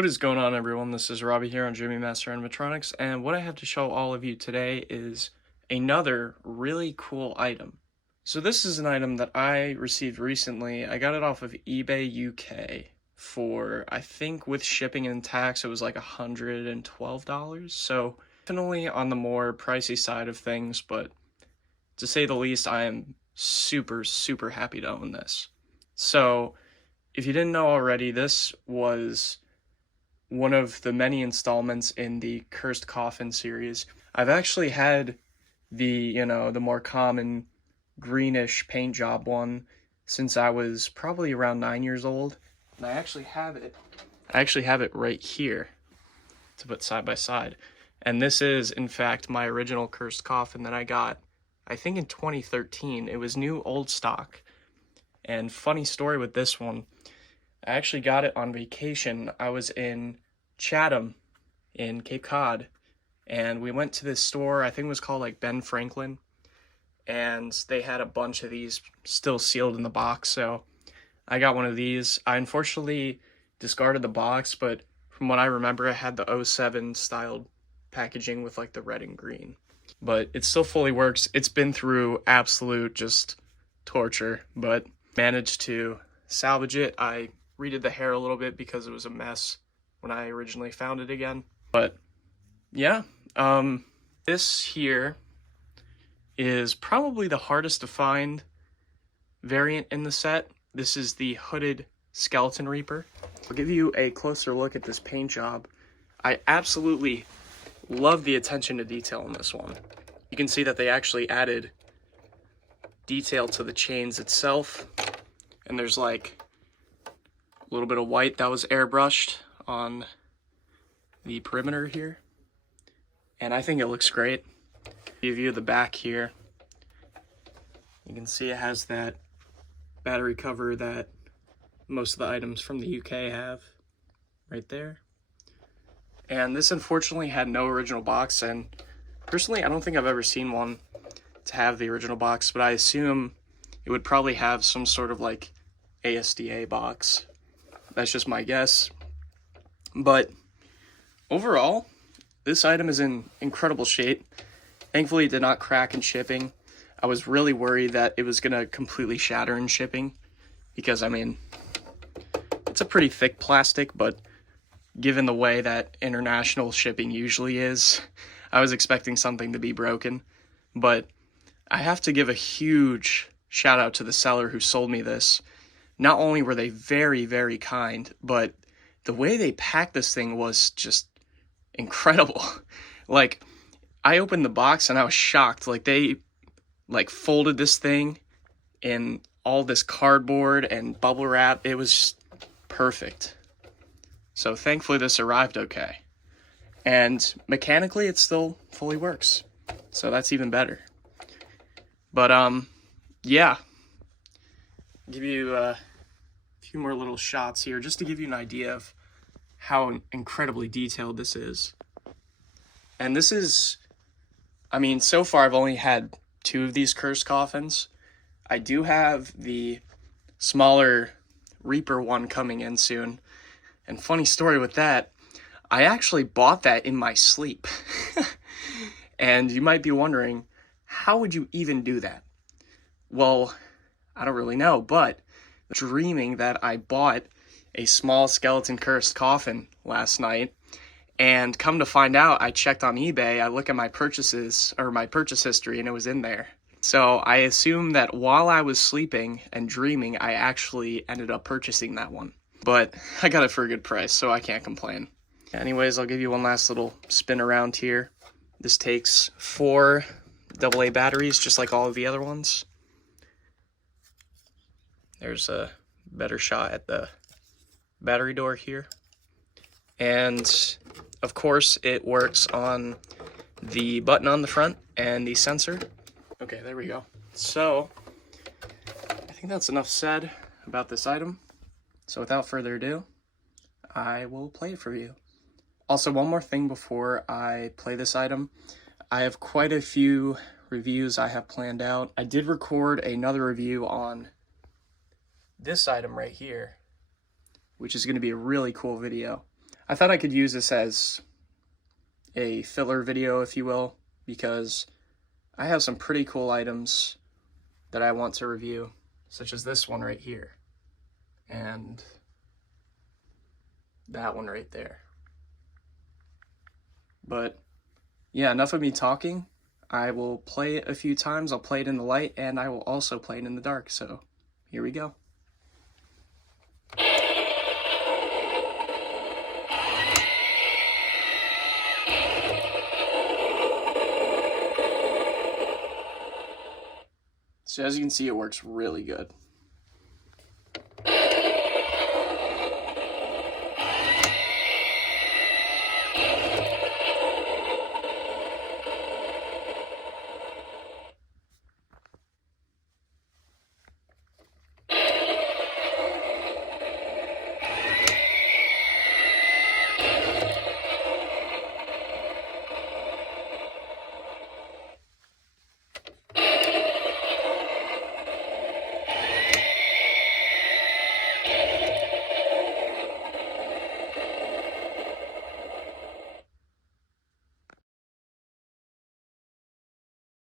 What is going on, everyone? This is Robbie here on Gemmy Master Animatronics, and what I have to show all of you today is another really cool item. So this is an item that I received recently. I got it off of eBay UK for, I think with shipping and tax, it was like $112. So definitely on the more pricey side of things, but to say the least, I am super, super happy to own this. So if you didn't know already, this was one of the many installments in the Cursed Coffin series. I've actually had the more common greenish paint job one since I was probably around 9 years old. And I actually have it right here to put side by side. And this is, in fact, my original Cursed Coffin that I got, I think in 2013. It was new old stock. And funny story with this one, I actually got it on vacation. I was in Chatham in Cape Cod, and we went to this store, I think it was called like Ben Franklin, and they had a bunch of these still sealed in the box, so I got one of these. I unfortunately discarded the box, but from what I remember, it had the '07 styled packaging with like the red and green. But it still fully works. It's been through absolute just torture, but managed to salvage it. I redid the hair a little bit because it was a mess when I originally found it again. But yeah, this here is probably the hardest to find variant in the set. This is the hooded Skeleton Reaper. I'll give you a closer look at this paint job. I absolutely love the attention to detail in this one. You can see that they actually added detail to the chains itself, and there's like a little bit of white that was airbrushed on the perimeter here, and I think it looks great. Give you the back here, you can see it has that battery cover that most of the items from the UK have right there. And this unfortunately had no original box, and personally I don't think I've ever seen one to have the original box, but I assume it would probably have some sort of like ASDA box. That's just my guess. But overall, this item is in incredible shape. Thankfully, it did not crack in shipping. I was really worried that it was going to completely shatter in shipping because, I mean, it's a pretty thick plastic, but given the way that international shipping usually is, I was expecting something to be broken. But I have to give a huge shout out to the seller who sold me this. Not only were they very, very kind, but the way they packed this thing was just incredible. Like, I opened the box and I was shocked. Like, they folded this thing in all this cardboard and bubble wrap. It was perfect. So thankfully this arrived okay. And mechanically it still fully works. So that's even better. But yeah. Give you a few more little shots here just to give you an idea of how incredibly detailed this is. And this is, I mean, so far I've only had 2 of these Cursed Coffins. I do have the smaller Reaper one coming in soon. And funny story with that, I actually bought that in my sleep. And you might be wondering, how would you even do that? Well, I don't really know, but dreaming that I bought a small skeleton Cursed Coffin last night, and come to find out, I checked on eBay, I look at my purchases, or my purchase history, and it was in there. So I assume that while I was sleeping and dreaming, I actually ended up purchasing that one. But I got it for a good price, so I can't complain. Anyways, I'll give you one last little spin around here. This takes 4 AA batteries, just like all of the other ones. There's a better shot at the battery door here. And of course it works on the button on the front and the sensor. Okay, there we go. So I think that's enough said about this item. So without further ado, I will play it for you. Also, one more thing before I play this item. I have quite a few reviews I have planned out. I did record another review on this item right here, which is going to be a really cool video. I thought I could use this as a filler video, if you will, because I have some pretty cool items that I want to review, such as this one right here, and that one right there. But yeah, enough of me talking. I will play it a few times. I'll play it in the light, and I will also play it in the dark. So here we go. So as you can see, it works really good.